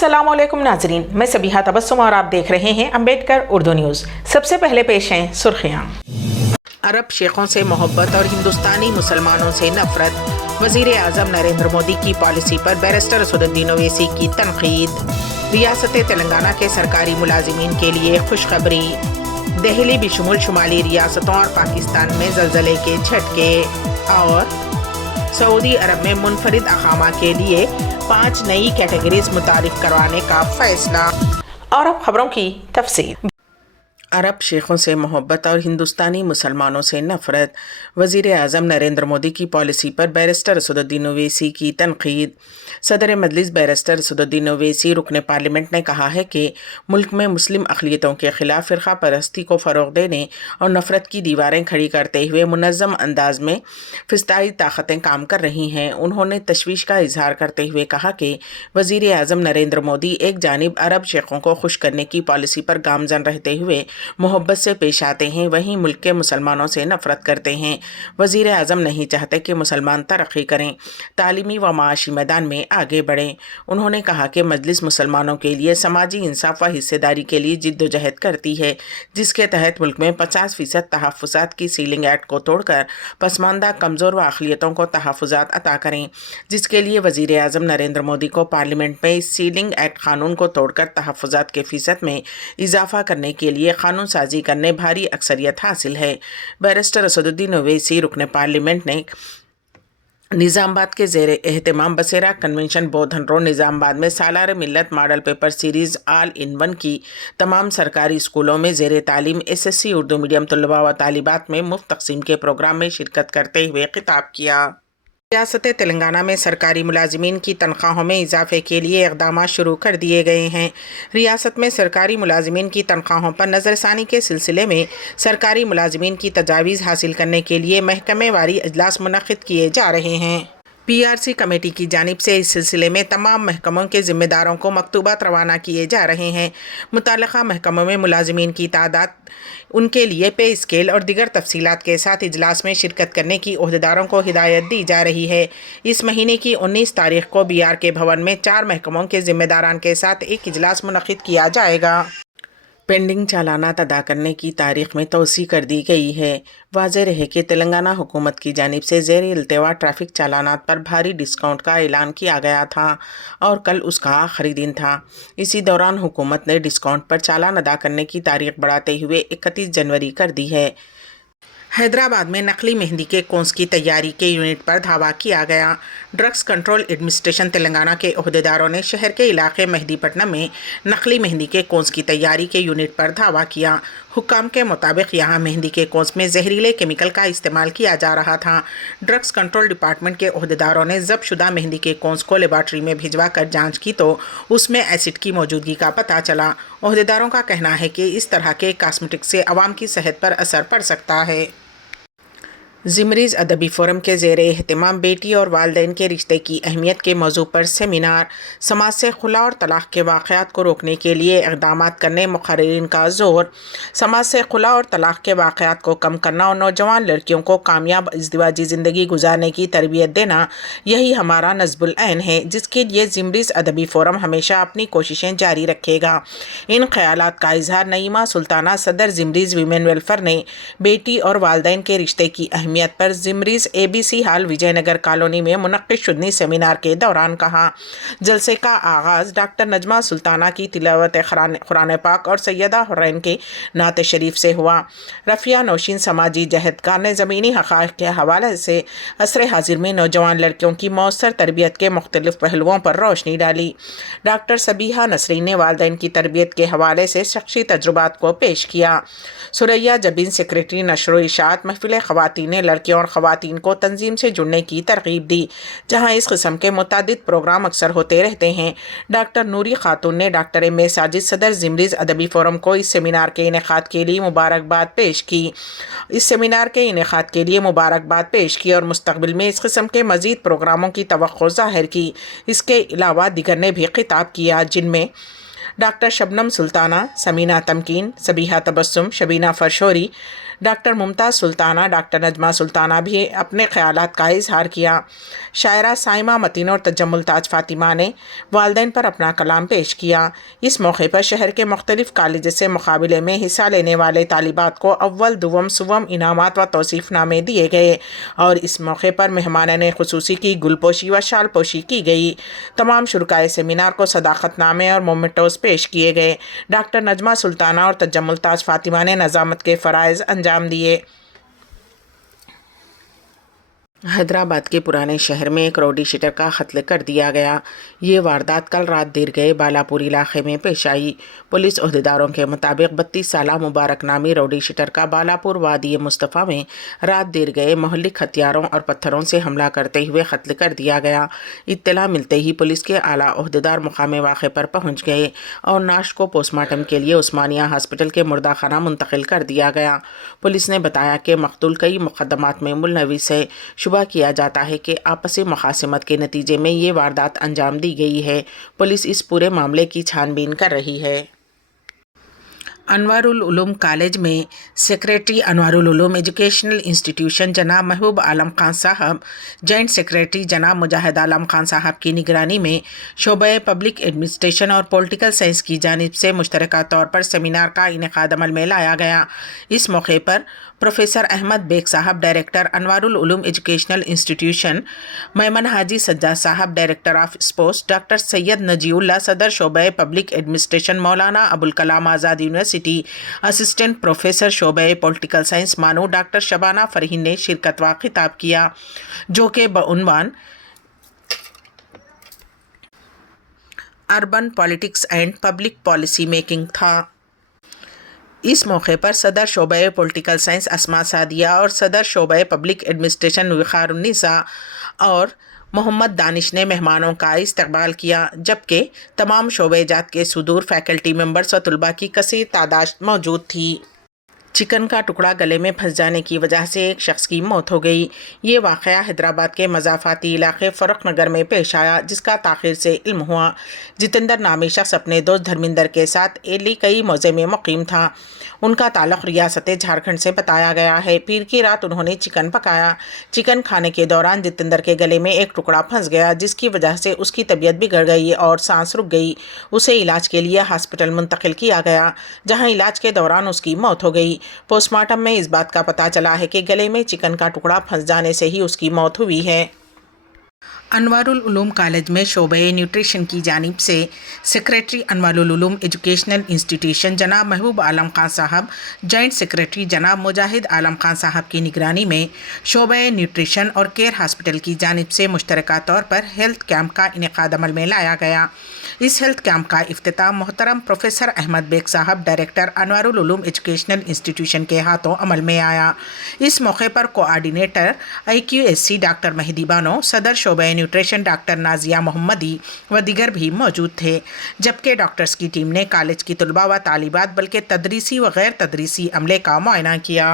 अस्सलामुअलैकुम नाजरीन, मैं सबीहा तबस्सुम और आप देख रहे हैं अम्बेडकर उर्दू न्यूज़। सबसे पहले पेश हैं सुर्खियाँ। अरब शेखों से मोहब्बत और हिंदुस्तानी मुसलमानों से नफरत। वज़ीर आज़म नरेंद्र मोदी की पॉलिसी पर बैरिस्टर असदुद्दीन ओवैसी की तनकीद। रियासत तेलंगाना के सरकारी मुलाजिमीन के लिए खुशखबरी। दिल्ली बिशमुल शुमाली रियासतों और पाकिस्तान में ज़लज़ले के झटके। और सऊदी अरब में मुनफरिद अकामा के लिए 5 नई कैटेगरीज मुतारिफ करवाने का फैसला। और अब खबरों की तफसील। अरब शेखों से मोहब्बत और हिंदुस्तानी मुसलमानों से नफरत। वज़ीर आज़म नरेंद्र मोदी की पॉलिसी पर बैरिस्टर असदुद्दीन ओवैसी की तनकीद। सदर मजलिस बैरिस्टर असदुद्दीन ओवैसी रुकन पार्लियामेंट ने कहा है कि मुल्क में मुस्लिम अक़लियतों के ख़िलाफ़ फ़िरक़ा परस्ती को फ़रोग़ देने और नफ़रत की दीवारें खड़ी करते हुए मुनज़्ज़म अंदाज में फ़िस्ताई ताकतें काम कर रही हैं। उन्होंने तशवीश का इजहार करते हुए कहा कि वज़ीर आज़म नरेंद्र मोदी एक जानिब अरब शेखों को खुश करने की पॉलिसी पर गामज़न रहते हुए मोहब्बत से पेश आते हैं, वहीं मुल्क के मुसलमानों से नफ़रत करते हैं। वज़ीर आज़म नहीं चाहते कि मुसलमान तरक्की करें, तालीमी व माशी मैदान में आगे बढ़ें। उन्होंने कहा कि मजलिस मुसलमानों के लिए समाजी इंसाफ व हिस्सेदारी के लिए जिद्दोजहद करती है, जिसके तहत मुल्क में 50% तहफ़्फ़ुज़ात की सीलिंग एक्ट को तोड़कर पसमानदा कमज़ोर व अक़लियतों को तहफ़्फ़ुज़ात अता करें, जिसके लिए वज़ीर आज़म नरेंद्र मोदी को पार्लियामेंट में इस सीलिंग एक्ट क़ानून को तोड़कर तहफ़्फ़ुज़ात के फ़ीसद में इजाफ़ा करने के लिए क़ानून साजी करने भारी अक्सरियत हासिल है। बैरिस्टर असदुद्दीन ओवैसी रुकन पार्लियामेंट ने निज़ामबाद के ज़ेर एहतमाम बसेरा कन्वेंशन बोधन रोड निज़ामबाद में सालार मिल्लत model paper series all in one की तमाम सरकारी स्कूलों में ज़ेर तालीम SSC उर्दू मीडियम तलबा व तालिबात में मुफ्त तक़सीम के प्रोग्राम में शिरकत करते हुए खिताब किया। रियासत तेलंगाना में सरकारी मुलाजिमीन की तनख्वाहों में इजाफे के लिए इक़दामात शुरू कर दिए गए हैं। रियासत में सरकारी मुलाजिमीन की तनख्वाहों पर नज़रसानी के सिलसिले में सरकारी मुलाजिमीन की तजावीज़ हासिल करने के लिए महकमे वारी अजलास मुनक़्क़िद किए जा रहे हैं। PRC कमेटी की जानिब से इस सिलसिले में तमाम महकमों के ज़िम्मेदारों को मकतूबात रवाना किए जा रहे हैं। मुताल्लिक़ा महकमों में मुलाजिमीन की तादाद, उनके लिए पे स्केल और दीगर तफसीलात के साथ इजलास में शिरकत करने की ओहदेदारों को हिदायत दी जा रही है। इस महीने की 19 तारीख को BRK भवन में 4 महकमों के ज़िम्मेदारान के साथ एक इजलास मुनक़्क़िद किया जाएगा। पेंडिंग चालानात अदा करने की तारीख में तोसी कर दी गई है। वाज़ेह रहे कि तेलंगाना हुकूमत की जानिब से ज़ेर इल्तिवा ट्रैफिक चालानात पर भारी डिस्काउंट का ऐलान किया गया था और कल उसका आखिरी दिन था। इसी दौरान हुकूमत ने डिस्काउंट पर चालान अदा करने की तारीख बढ़ाते हुए 31 जनवरी कर दी है। हैदराबाद में नकली मेहंदी के कोंस की तैयारी के यूनिट पर धावा किया गया। ड्रग्स कंट्रोल एडमिनिस्ट्रेशन तेलंगाना के ओहदेदारों ने शहर के इलाके मेहदीपट्टनम में नकली मेहंदी के कोंस की तैयारी के यूनिट पर धावा किया। हुक्काम के मुताबिक यहाँ मेहंदी के कोंस में जहरीले केमिकल का इस्तेमाल किया जा रहा था। ड्रग्स कंट्रोल डिपार्टमेंट के ओहदेदारों ने ज़ब्त शुदा मेहंदी के कोंस को लेबॉर्ट्री में भिजवा कर जाँच की तो उसमें एसिड की मौजूदगी का पता चला। ओहदेदारों का कहना है कि इस तरह के कॉस्मेटिक से आवाम की सेहत पर असर पड़ सकता है। ज़िमरीज़ अदबी फ़ोरम के ज़ेर एहतमाम बेटी और वालिदैन के रिश्ते की अहमियत के मौजू पर सेमिनार। समाज से खुला और तलाक़ के वाक़यात को रोकने के लिए इक़दामात करने मुक़र्रिरीन का ज़ोर। समाज से खुला और तलाक़ के वाक़यात को कम करना और नौजवान लड़कियों को कामयाब इज़्दिवाजी ज़िंदगी गुजारने की तरबियत देना, यही हमारा नज़्बुल ऐन है, जिसके लिए ज़िमरीज़ अदबी फ़ोरम हमेशा अपनी कोशिशें जारी रखेगा। इन ख़यालात का इज़हार नईमा सुल्ताना, सदर ज़िमरीज़ वीमेन वेलफेयर ने बेटी और वालिदैन के रिश्ते की अहमियत पर ज़िमरीज़ ABC हाल विजयनगर कॉलोनी में मुनक़्क़िद शुदनी सेमिनार के दौरान कहा। जलसे का आगाज़ डॉक्टर नजमा सुल्ताना की तिलावत कुरान पाक और सैयदा हुरैन के नात शरीफ से हुआ। रफ़िया नौशीन समाजी जहदकार ने ज़मीनी हक़ाइक़ के हवाले से असर हाजिर में नौजवान लड़कियों की मौसर तरबियत के मुख्तलिफ़ पहलुओं पर रोशनी डाली। डॉक्टर सबीहा नसरीन ने वालिदैन की तरबियत के हवाले से शख्सी तजुर्बात को पेश किया। सुरैया जबीन सेक्रेटरी नशर व इशाअत महफ़िल ख़वातीन ने लड़कियों और ख़वातीन को तंजीम से जुड़ने की तरग़ीब दी, जहाँ इस किस्म के मुतअद्दिद प्रोग्राम अक्सर होते रहते हैं। डॉक्टर नूरी खातून ने डॉक्टर M.A. साजिद, सदर ज़िमरीज़ अदबी फ़ोरम को इस सेमिनार के इनेक़ाद के लिए मुबारकबाद पेश की। इस सेमिनार के इनेक़ाद के लिए मुबारकबाद पेश की और मुस्तक़बिल में इस किस्म के मज़ीद प्रोग्रामों की तवक्को ज़ाहिर की। इसके अलावा दिगर ने भी खिताब किया, जिनमें doctor Shabnam Sultana, Samina Tamkeen, Sabiha Tabassum, Shabina Farshori, doctor Mumtaz Sultana, doctor Najma Sultana भी अपने ख्यालात का इजहार किया। शायरा साइमा मतीन और तजम्मुल ताज फातिमा ने वालिदैन पर अपना कलाम पेश किया। इस मौके पर शहर के मुख्तलिफ कॉलेज से मुकाबले में हिस्सा लेने वाले तालिबात को अव्वल, दुवम, सुवम इनामात व तौसीफ़नामे दिए गए और इस मौके पर मेहमानान खुसूसी की गुलपोशी व शालपोशी की गई। तमाम शुरकाए सेमिनार को सदाकतनामे और मोमेंटोज पेश किए गए। डॉक्टर नजमा सुल्ताना और तजम्मुल ताज फातिमा ने नज़ामत के फ़राइज़ अंजाम दिए। हैदराबाद के पुराने शहर में एक रौडी शीटर का कत्ल कर दिया गया। ये वारदात कल रात देर गए बालापुर इलाके में पेश आई। पुलिस अहदेदारों के मुताबिक 32 साला मुबारक नामी रौडी शीटर का बालापुर वादी मुस्तफ़ा में रात देर गए मोहल्लिक हथियारों और पत्थरों से हमला करते हुए कत्ल कर दिया गया। इत्तला मिलते ही पुलिस के आला अहदेदार मुकामे वाक़े पर पहुँच गए और नाश को पोस्टमार्टम के लिए उस्मानिया हॉस्पिटल के मुर्दाखाना मुंतकिल कर दिया गया। पुलिस ने बताया कि मकतूल कई मुकदमात में मुलविस है। शुबा किया जाता है कि आपसी मुखासिमत के नतीजे में ये वारदात अंजाम दी गई है। पुलिस इस पूरे मामले की छानबीन कर रही है। अनवारुल उलूम कॉलेज में secretary Anwarul Uloom educational institution जनाब महबूब आलम खान साहब, जॉइंट सेक्रेटरी जनाब मुजाहिद आलम खान साहब की निगरानी में शोबे पब्लिक एडमिनिस्ट्रेशन और पॉलिटिकल साइंस की जानिब से मुश्तरका तौर पर सेमिनार का इनेकाद अमल में लाया गया। इस मौके पर प्रोफेसर अहमद बेग साहब, director Anwarul Uloom educational institution, मैमन हाजी सज्जाद साहब, director of sports, doctor Syed Naziullah, सदर शोबे public administration Maulana Abul Kalam Azad university, assistant professor शोबे political science Manuu doctor Shabana Farheen ने शिरकत व खिताब किया, जो कि बउनवान urban politics and public policy making था। इस मौके पर सदर शोबे पॉलिटिकल साइंस अस्मा सादिया और सदर शोबे पब्लिक एडमिनिस्ट्रेशन विखारुन्निसा और मोहम्मद दानिश ने मेहमानों का इस्तकबाल किया, जबकि तमाम शोबे जात के सुदूर फैकल्टी मेंबर्स व तलबा की कसीर तादाद मौजूद थी। चिकन का टुकड़ा गले में फंस जाने की वजह से एक शख्स की मौत हो गई। ये वाक़या हैदराबाद के मज़ाफ़ाती इलाके फ़रुख नगर में पेश आया, जिसका ताख़ीर से इल्म हुआ। जितेंद्र नामी शख्स अपने दोस्त धर्मिंदर के साथ एली कई मौज़े में मुक़ीम था। उनका ताल्लुक़ रियासत झारखंड से बताया गया है। पीर की रात उन्होंने चिकन पकाया। चिकन खाने के दौरान जितेंद्र के गले में एक टुकड़ा फंस गया, जिसकी वजह से उसकी तबीयत बिगड़ गई और सांस रुक गई। उसे इलाज के लिए हॉस्पिटल मुंतकिल किया गया, जहाँ इलाज के दौरान उसकी मौत हो गई। पोस्टमार्टम में इस बात का पता चला है कि गले में चिकन का टुकड़ा फंस जाने से ही उसकी मौत हुई है। अनवारुल उलूम कॉलेज में शोबे न्यूट्रिशन की जानिब से secretary Anwarul Uloom educational institution जनाब महबूब आलम खान साहब, जॉइंट सेक्रेटरी जनाब मुजाहिद आलम खान साहब की निगरानी में शोबे न्यूट्रिशन और केयर हॉस्पिटल की जानिब से मुश्तरका तौर पर हेल्थ कैंप का इनेकाद अमल में लाया गया। इस हेल्थ कैंप का इफ्तिताम मोहतरम प्रोफेसर अहमद बेग साहब, director Anwarul Uloom educational institution के हाथों अमल में आया। इस मौके पर coordinator IQSC doctor Mehdi Bano, सदर शोबे न्यूट्रिशन डॉक्टर नाजिया मोहम्मदी व दीगर भी मौजूद थे, जबकि डॉक्टर्स की टीम ने कॉलेज की तलबा व तालिबात बल्कि तदरीसी व गैर तदरीसी अमले का मुआयना किया।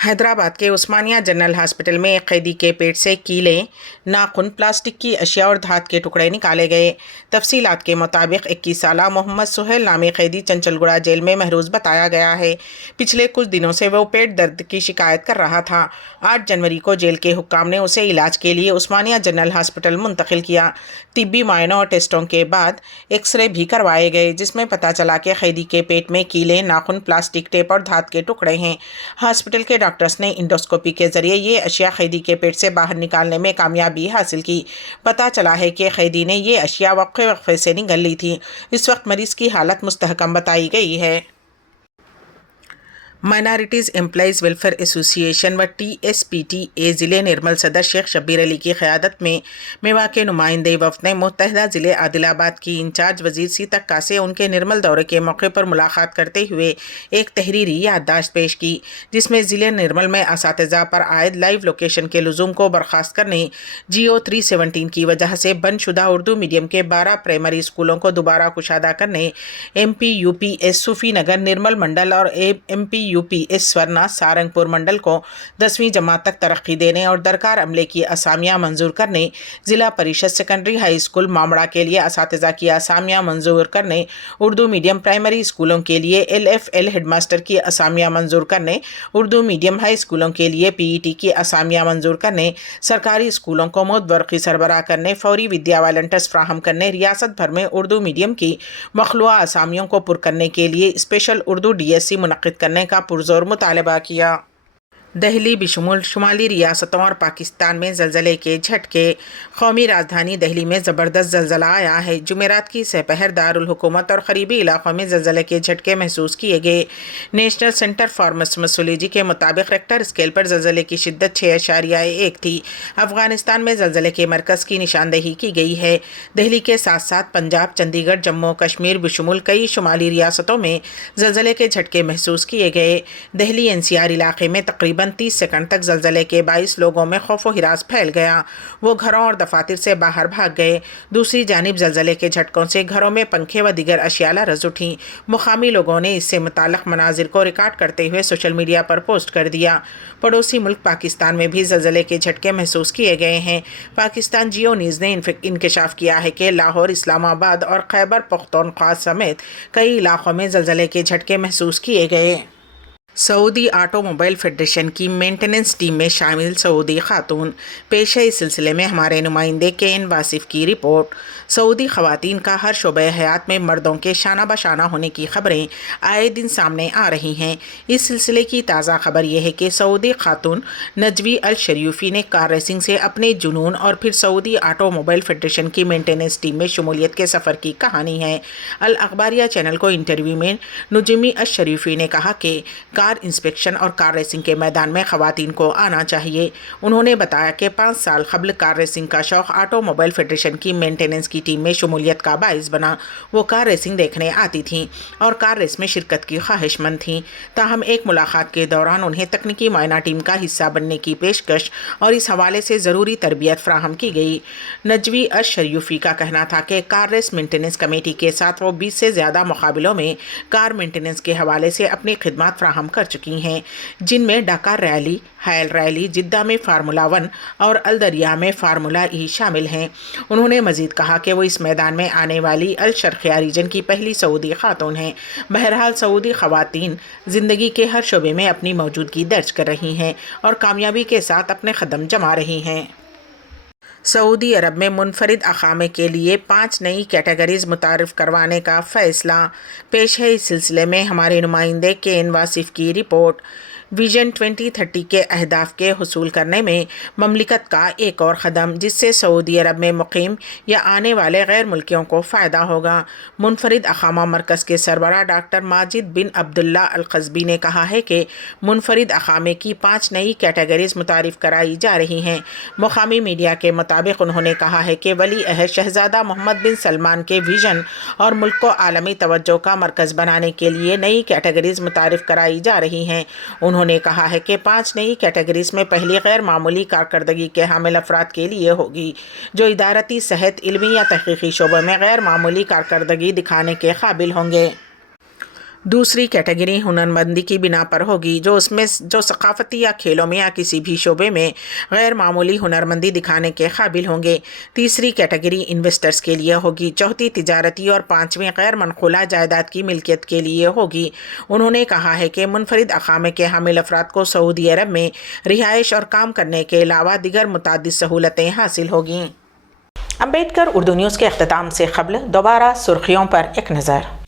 हैदराबाद के उस्मानिया जनरल हॉस्पिटल में एक कैदी के पेट से कीले, नाखून, प्लास्टिक की अशिया और धात के टुकड़े निकाले गए। तफसीलात के मुताबिक 21 साला मोहम्मद सुहेल नामी कैदी चंचलगुड़ा जेल में महरूज बताया गया है। पिछले कुछ दिनों से वो पेट दर्द की शिकायत कर रहा था। 8 जनवरी को जेल के हुक्काम ने उसे इलाज के लिए उस्मानिया जनरल हॉस्पिटल मुंतकिल किया। तिब्बी मायनों और टेस्टों के बाद एक्सरे भी करवाए गए, जिसमें पता चला कि कैदी के पेट में कीले, नाखून, प्लास्टिक, टेप और धात के टुकड़े हैं। हॉस्पिटल के डॉक्टर्स ने इंडोस्कोपी के जरिए ये अशिया कैदी के पेट से बाहर निकालने में कामयाबी हासिल की। पता चला है कि कैदी ने ये अशिया वक्फे से निगल ली थी। इस वक्त मरीज की हालत मुस्तहकम बताई गई है। माइनॉरिटीज़ एम्प्लॉइज़ वेलफेयर एसोसिएशन व TSPTA ज़िले निर्मल सदर शेख शब्बीर अली की क़यादत में मेवा के नुमाइंदे वफ़द ने मुत्तहिदा ज़िले आदिलाबाद की इंचार्ज वज़ीर सीतक्का से उनके निर्मल दौरे के मौके पर मुलाकात करते हुए एक तहरीरी याददाश्त पेश की, जिसमें ज़िले निर्मल में असातिज़ा पर आयद लाइव लोकेशन के लुज़ूम को बर्खास्त करने, GO 317 की वजह से बंदशुदा उर्दू मीडियम के 12 प्राइमरी स्कूलों को दोबारा कुशादा करने, MP UPS सूफ़ी नगर निर्मल मंडल और MP UPS स्वरना सारंगपुर मंडल को 10वीं जमात तक तरक्की देने और दरकार अमले की असामियाँ मंजूर करने, ज़िला परिषद सेकेंडरी हाई स्कूल मामड़ा के लिए असातिज़ा की असामियाँ मंजूर करने, उर्दू मीडियम प्राइमरी स्कूलों के लिए LFL हेडमास्टर की असामियाँ मंजूर करने, उर्दू मीडियम हाई स्कूलों के लिए PET की असामियाँ मंजूर करने, सरकारी स्कूलों को मुतबरक़ी सरबराह करने, फौरी विद्या वालंटियर्स फ्राहम करने, रियासत भर में उर्दू मीडियम की मखलूआ असामियों को पुर करने के लिए स्पेशल उर्दू DSC मुनक़्क़िद करने का पुरज़ोर मुतालबा किया। दहली बिशमुल शुमाली रियासतों और पाकिस्तान में ज़लज़ले के झटके। कौमी राजधानी दहली में ज़बरदस्त ज़लज़ला आया है। जुमेरात की सहपहर दारुल हुकूमत और क़रीबी इलाक़ों में ज़लज़ले के झटके महसूस किए गए। नेशनल सेंटर फॉर मसमसोलॉजी के मुताबिक रेक्टर स्केल पर ज़लज़ले की शिद्दत 6.1 थी। अफ़गानिस्तान में ज़लज़ले के मरकज़ की निशानदेही की गई है। दहली के साथ साथ पंजाब, चंडीगढ़, जम्मू कश्मीर बिशमुल कई शुमाली रियासतों में ज़लज़ले के झटके महसूस किए गए। दहली NCR इलाक़े में तकरीबन 30 सेकंड तक ज़लज़ले के 22 लोगों में खौफ व हिरास फैल गया। वो घरों और दफातर से बाहर भाग गए। दूसरी जानिब ज़लज़ले के झटकों से घरों में पंखे व दीगर अशिया रज उठीं। मुकामी लोगों ने इससे मुताल्लिक़ मनाजिर को रिकॉर्ड करते हुए सोशल मीडिया पर पोस्ट कर दिया। पड़ोसी मुल्क पाकिस्तान में भी ज़लज़ले के झटके महसूस किए गए हैं। पाकिस्तान जियो न्यूज़ ने इंकशाफ किया है कि लाहौर, इस्लामाबाद और खैबर पख्तूनख्वा समेत कई इलाक़ों में ज़लज़ले के झटके महसूस किए गए। सऊदी ऑटोमोबाइल फेडरेशन की मेंटेनेंस टीम में शामिल सऊदी खातून। पेश है इस सिलसिले में हमारे नुमाइंदे KN वासिफ की रिपोर्ट। सऊदी ख़वातीन का हर शोबे हयात में मर्दों के शाना बशाना होने की खबरें आए दिन सामने आ रही हैं। इस सिलसिले की ताज़ा खबर यह है कि सऊदी खातून नजवी अल शरीफी ने कार रेसिंग से अपने जुनून और फिर सऊदी ऑटोमोबाइल फेडरेशन की मेंटेनेंस टीम में शमूलियत के सफ़र की कहानी है। अल अखबारिया चैनल को इंटरव्यू में नजवी अल शरीफी ने कहा कि कार इंस्पेक्शन और कार रेसिंग के मैदान में ख़वातीन को आना चाहिए। उन्होंने बताया कि 5 साल क़ब्ल कार रेसिंग का शौक़ ऑटोमोबाइल फेडरेशन की मेंटेनेंस की टीम में शमूलियत का बाइस बना। वो कार रेसिंग देखने आती थीं और कार रेस में शिरकत की ख्वाहिशमंद थीं। ताहम एक मुलाकात के दौरान उन्हें तकनीकी मायना टीम का हिस्सा बनने की पेशकश और इस हवाले से ज़रूरी तरबियत फ़राहम की गई। नजवी अल शरीफी का कहना था कि कार रेस मेंटेनेंस कमेटी के साथ वो 20 से ज़्यादा मुकाबलों में कार मेंटेनेंस के हवाले से अपनी खिदमत फ़राहम कर चुकी हैं, जिनमें डकार रैली, हायल रैली, जिद्दा में फार्मूला 1 और अल दरिया में फार्मूला E शामिल हैं। उन्होंने मज़ीद कहा कि वो इस मैदान में आने वाली अल शर्क़िया रीजन की पहली सऊदी खातून हैं। बहरहाल सऊदी ख़वातीन ज़िंदगी के हर शोबे में अपनी मौजूदगी दर्ज कर रही हैं और कामयाबी के साथ अपने कदम जमा रही हैं। सऊदी अरब में मुनफरिद अक़ामे के लिए 5 नई कैटेगरीज़ मुतारिफ़ करवाने का फ़ैसला। पेश है इस सिलसिले में हमारे नुमाइंदे KN वासिफ की रिपोर्ट। विजन 2030 के अहदाफ के हुसूल करने में ममलिकत का एक और क़दम, जिससे सऊदी अरब में मुक़ीम या आने वाले गैर मुल्कियों को फ़ायदा होगा। मुनफरिद अक़ामा मरकज़ के सरबराह डॉक्टर माजिद बिन अब्दुल्ला अल क़ज़बी ने कहा है कि मुनफरिद अक़ामे की 5 नई कैटेगरीज़ मुतारिफ़ कराई जा रही हैं। मुक़ामी मीडिया के मुताबिक उन्होंने कहा है कि वली अहद शहज़ादा मोहम्मद बिन सलमान के विजन और मुल्क को आलमी तवज्जो का मरकज़ बनाने के लिए नई कैटेगरीज़ मुतारिफ़ कराई जा रही हैं। उन्होंने कहा है कि 5 नई कैटेगरीज़ में पहली गैर मामूली कारकर्दगी के हामिल अफराद के लिए होगी, जो इदारती, सेहत, इल्मी या तहक़ीक़ी शोबों में गैर मामूली कारकर्दगी दिखाने के काबिल होंगे। दूसरी कैटेगरी हुनरमंदी की बिना पर होगी, जो सकाफ़ती या खेलों में या किसी भी शोबे में गैर मामूली हुनरमंदी दिखाने के काबिल होंगे। तीसरी कैटेगरी इन्वेस्टर्स के लिए होगी। चौथी तिजारती और 5वीं गैर मनक़ूला जायदाद की मिल्कियत के लिए होगी। उन्होंने कहा है कि मुनफरिद अक़ामे के हामिल अफराद को सऊदी अरब में रिहाइश और काम करने के अलावा दीगर मुतअद्दिद सहूलतें हासिल होगी। अम्बेडकर उर्दू न्यूज़ के अख्तिताम से क़ब्ल दोबारा सुर्खियों पर एक नज़र।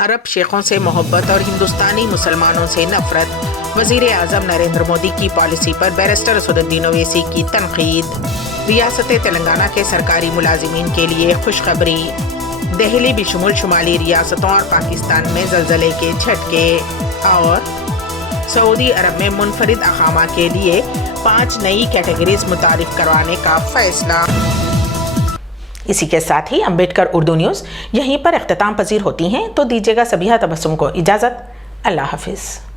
अरब शेखों से मोहब्बत और हिंदुस्तानी मुसलमानों से नफरत। वज़ीर आज़म नरेंद्र मोदी की पॉलिसी पर बैरिस्टर असदुद्दीन ओवैसी की तनक़ीद। रियासत तेलंगाना के सरकारी मुलाजिमीन के लिए खुशखबरी। दहली बिशमुल शुमाली रियासतों और पाकिस्तान में ज़लज़ले के झटके। और सऊदी अरब में मुनफरिद अक़ामा के लिए 5 नई कैटेगरीज मुतारिफ़ करवाने का फ़ैसला। इसी के साथ ही अम्बेडकर उर्दू न्यूज़ यहीं पर इख्तिताम पजीर होती हैं, तो दीजिएगा सबिहा तबस्सुम को इजाज़त। अल्लाह हाफिज़।